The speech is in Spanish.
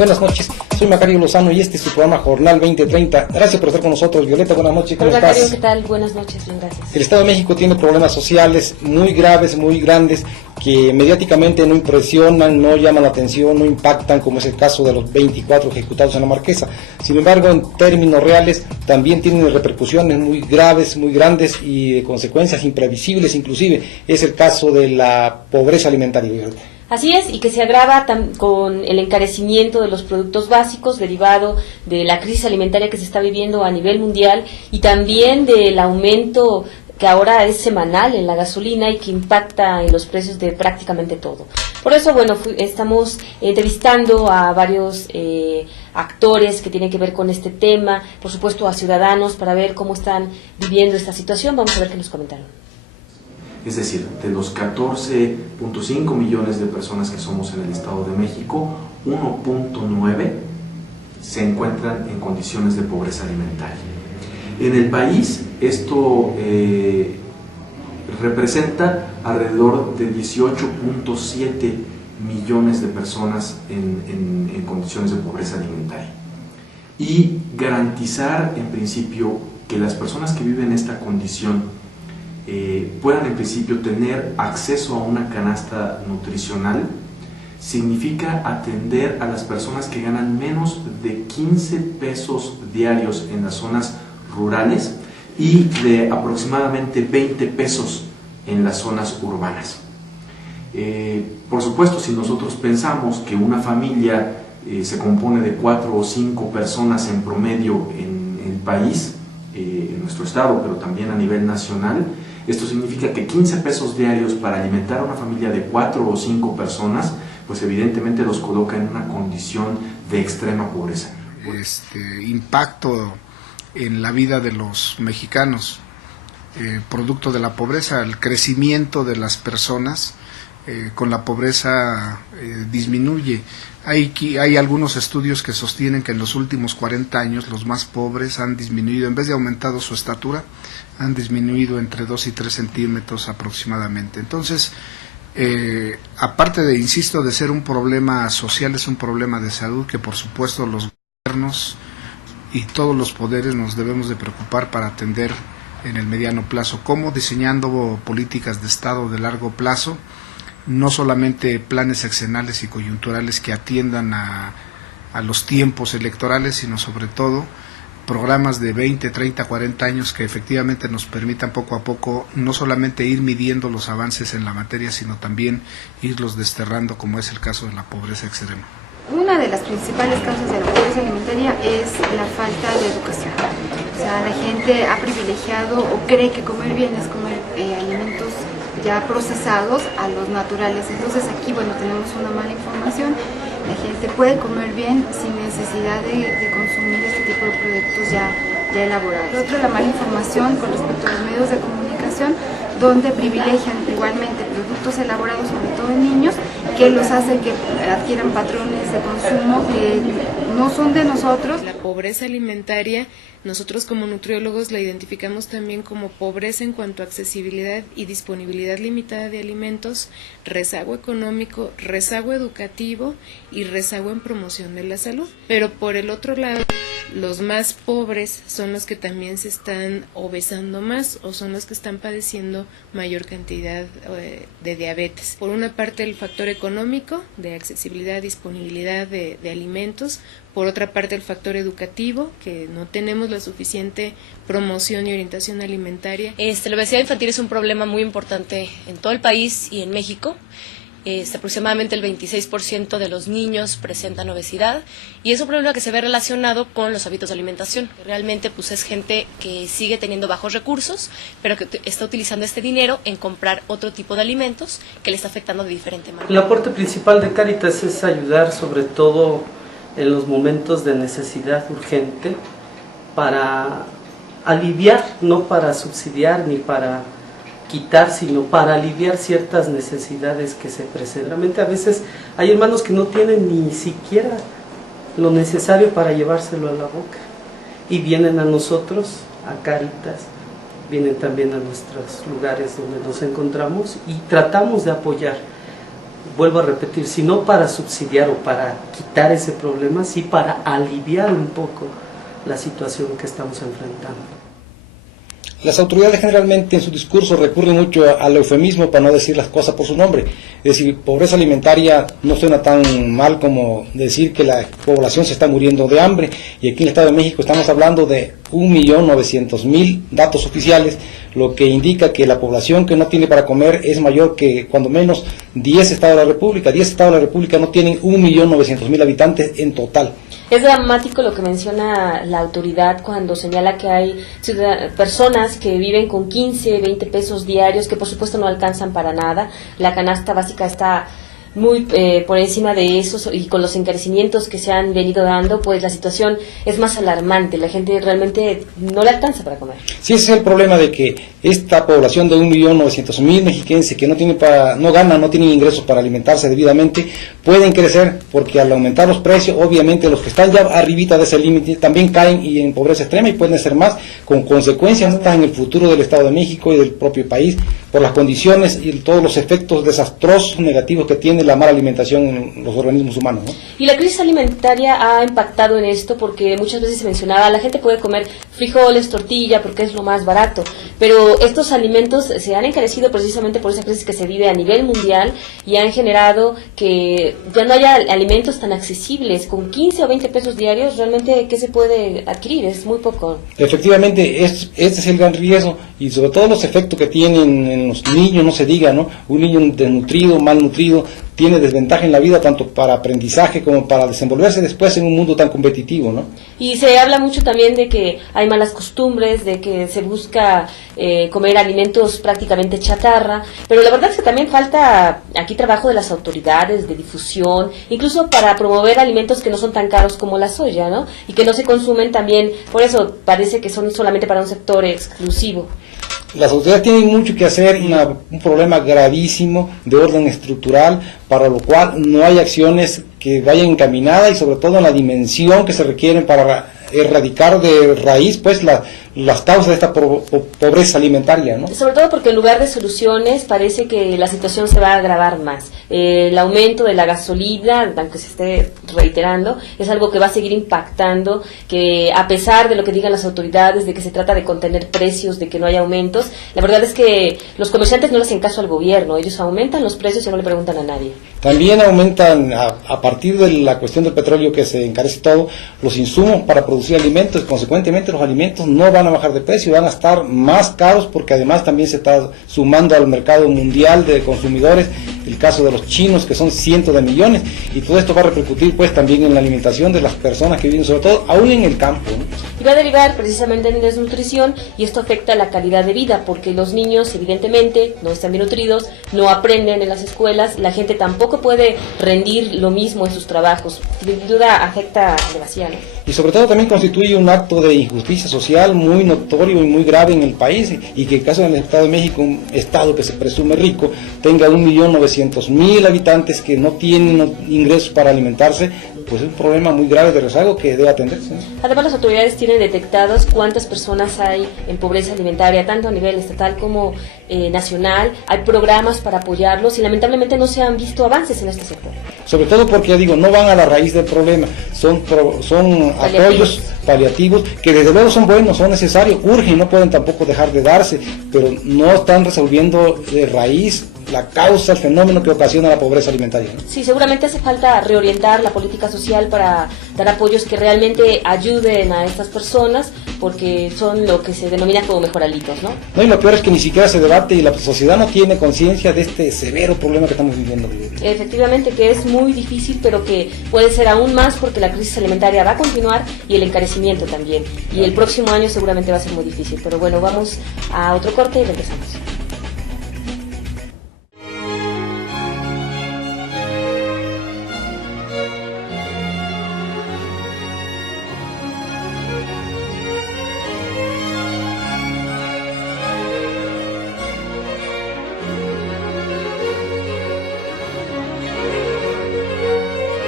Buenas noches, soy Macario Lozano y este es su programa Jornal 2030. Gracias por estar con nosotros. Violeta, buenas noches, ¿cómo estás? Macario, ¿qué tal? Buenas noches, bien, gracias. El Estado de México tiene problemas sociales muy graves, muy grandes, que mediáticamente no impresionan, no llaman la atención, no impactan, como es el caso de los 24 ejecutados en la Marquesa. Sin embargo, en términos reales, también tienen repercusiones muy graves, muy grandes y de consecuencias imprevisibles, inclusive. Es el caso de la pobreza alimentaria, Violeta. Así es, y que se agrava con el encarecimiento de los productos básicos derivado de la crisis alimentaria que se está viviendo a nivel mundial y también del aumento que ahora es semanal en la gasolina y que impacta en los precios de prácticamente todo. Por eso, bueno, estamos entrevistando a varios actores que tienen que ver con este tema, por supuesto a ciudadanos, para ver cómo están viviendo esta situación. Vamos a ver qué nos comentaron. Es decir, de los 14.5 millones de personas que somos en el Estado de México, 1.9 se encuentran en condiciones de pobreza alimentaria. En el país esto representa alrededor de 18.7 millones de personas en condiciones de pobreza alimentaria. Y garantizar en principio que las personas que viven esta condición puedan en principio tener acceso a una canasta nutricional, significa atender a las personas que ganan menos de 15 pesos diarios en las zonas rurales y de aproximadamente 20 pesos en las zonas urbanas. Por supuesto, si nosotros pensamos que una familia se compone de 4 o 5 personas en promedio en el país, en nuestro estado, pero también a nivel nacional, esto significa que 15 pesos diarios para alimentar a una familia de 4 o 5 personas, pues evidentemente los coloca en una condición de extrema pobreza. Impacto en la vida de los mexicanos, producto de la pobreza, el crecimiento de las personas con la pobreza disminuye. Hay algunos estudios que sostienen que en los últimos 40 años los más pobres han disminuido, en vez de aumentado su estatura, han disminuido entre 2 y 3 centímetros aproximadamente. Entonces, aparte de, insisto, de ser un problema social, es un problema de salud que por supuesto los gobiernos y todos los poderes nos debemos de preocupar para atender en el mediano plazo. ¿Cómo? Diseñando políticas de Estado de largo plazo, no solamente planes sexenales y coyunturales que atiendan a los tiempos electorales, sino sobre todo programas de 20, 30, 40 años que efectivamente nos permitan poco a poco no solamente ir midiendo los avances en la materia, sino también irlos desterrando, como es el caso de la pobreza extrema. Una de las principales causas de la pobreza alimentaria es la falta de educación. O sea, la gente ha privilegiado o cree que comer bien es comer alimentos ya procesados a los naturales. Entonces aquí, bueno, tenemos una mala información. La gente puede comer bien sin necesidad de consumir este tipo de productos ya elaborados. Lo otro, la mala información con respecto a los medios de comunicación, donde privilegian igualmente productos elaborados, sobre todo en niños, que los hacen que adquieran patrones de consumo que no son de nosotros. La pobreza alimentaria, nosotros como nutriólogos la identificamos también como pobreza en cuanto a accesibilidad y disponibilidad limitada de alimentos, rezago económico, rezago educativo y rezago en promoción de la salud. Pero por el otro lado, los más pobres son los que también se están obesando más o son los que están padeciendo mayor cantidad de diabetes. Por una parte, el factor económico de accesibilidad, disponibilidad de alimentos. Por otra parte, el factor educativo, que no tenemos la suficiente promoción y orientación alimentaria. La obesidad infantil es un problema muy importante en todo el país y en México. Aproximadamente el 26% de los niños presentan obesidad y es un problema que se ve relacionado con los hábitos de alimentación. Realmente pues es gente que sigue teniendo bajos recursos, pero que está utilizando este dinero en comprar otro tipo de alimentos que le está afectando de diferente manera. El aporte principal de Cáritas es ayudar sobre todo en los momentos de necesidad urgente para aliviar, no para subsidiar ni para quitar, sino para aliviar ciertas necesidades que se presentan. Realmente a veces hay hermanos que no tienen ni siquiera lo necesario para llevárselo a la boca y vienen a nosotros, a Cáritas, vienen también a nuestros lugares donde nos encontramos y tratamos de apoyar vuelvo a repetir, si no para subsidiar o para quitar ese problema, sí para aliviar un poco la situación que estamos enfrentando. Las autoridades generalmente en su discurso recurren mucho al eufemismo para no decir las cosas por su nombre. Es decir, pobreza alimentaria no suena tan mal como decir que la población se está muriendo de hambre, y aquí en el Estado de México estamos hablando de 1.900.000 datos oficiales, lo que indica que la población que no tiene para comer es mayor que cuando menos 10 estados de la República. 10 estados de la República no tienen 1.900.000 habitantes en total. Es dramático lo que menciona la autoridad cuando señala que hay personas que viven con 15, 20 pesos diarios, que por supuesto no alcanzan para nada. La canasta básica está muy por encima de eso, y con los encarecimientos que se han venido dando, pues la situación es más alarmante. La gente realmente no le alcanza para comer. Sí, ese es el problema, de que esta población de 1.900.000 mexiquenses que no tienen no tienen ingresos para alimentarse debidamente, pueden crecer, porque al aumentar los precios, obviamente los que están ya arribita de ese límite también caen y en pobreza extrema, y pueden ser más, con consecuencias en el futuro del Estado de México y del propio país, por las condiciones y todos los efectos desastrosos negativos que tiene la mala alimentación en los organismos humanos, ¿no? Y la crisis alimentaria ha impactado en esto, porque muchas veces se mencionaba, la gente puede comer frijoles, tortilla, porque es lo más barato, pero estos alimentos se han encarecido precisamente por esa crisis que se vive a nivel mundial, y han generado que ya no haya alimentos tan accesibles. Con 15 o 20 pesos diarios, realmente, ¿qué se puede adquirir? Es muy poco. Efectivamente, este es el gran riesgo, y sobre todo los efectos que tienen en los niños, no se diga, ¿no? Un niño desnutrido, malnutrido, tiene desventaja en la vida, tanto para aprendizaje como para desenvolverse después en un mundo tan competitivo, ¿no? Y se habla mucho también de que hay malas costumbres, de que se busca comer alimentos prácticamente chatarra, pero la verdad es que también falta aquí trabajo de las autoridades, de difusión, incluso para promover alimentos que no son tan caros como la soya, ¿no? Y que no se consumen también, por eso parece que son solamente para un sector exclusivo. Las autoridades tienen mucho que hacer, un problema gravísimo de orden estructural, para lo cual no hay acciones que vayan encaminadas, y sobre todo en la dimensión que se requieren para erradicar de raíz pues las causas de esta pobreza alimentaria, ¿no? Sobre todo porque en lugar de soluciones parece que la situación se va a agravar más. El aumento de la gasolina, aunque se esté reiterando, es algo que va a seguir impactando, que a pesar de lo que digan las autoridades, de que se trata de contener precios, de que no haya aumentos, la verdad es que los comerciantes no le hacen caso al gobierno, ellos aumentan los precios y no le preguntan a nadie. También aumentan, a partir de la cuestión del petróleo, que se encarece todo, los insumos para producir alimentos, y consecuentemente los alimentos no van a bajar de precio, van a estar más caros, porque además también se está sumando al mercado mundial de consumidores el caso de los chinos, que son cientos de millones, y todo esto va a repercutir pues también en la alimentación de las personas que viven, sobre todo aún en el campo, ¿no? Y va a derivar precisamente en desnutrición, y esto afecta la calidad de vida, porque los niños evidentemente no están bien nutridos, no aprenden en las escuelas, la gente tampoco puede rendir lo mismo en sus trabajos, sin duda afecta demasiado. Y sobre todo también constituye un acto de injusticia social muy notorio y muy grave en el país, y que en el caso del Estado de México, un estado que se presume rico, tenga 1.900.000 habitantes que no tienen ingresos para alimentarse, pues es un problema muy grave de rezago que debe atenderse, ¿no? Además, las autoridades tienen detectados cuántas personas hay en pobreza alimentaria, tanto a nivel estatal como nacional. Hay programas para apoyarlos, y lamentablemente no se han visto avances en este sector. Sobre todo porque, ya digo, no van a la raíz del problema, son apoyos paliativos, que desde luego son buenos, son necesarios, urgen, no pueden tampoco dejar de darse, pero no están resolviendo de raíz la causa, el fenómeno que ocasiona la pobreza alimentaria, ¿no? Sí, seguramente hace falta reorientar la política social para dar apoyos que realmente ayuden a estas personas, porque son lo que se denomina como mejoralitos, ¿no? No, y lo peor es que ni siquiera se debate, y la sociedad no tiene conciencia de este severo problema que estamos viviendo. Efectivamente, que es muy difícil, pero que puede ser aún más, porque la crisis alimentaria va a continuar, y el encarecimiento también. Y el próximo año seguramente va a ser muy difícil. Pero bueno, vamos a otro corte y regresamos.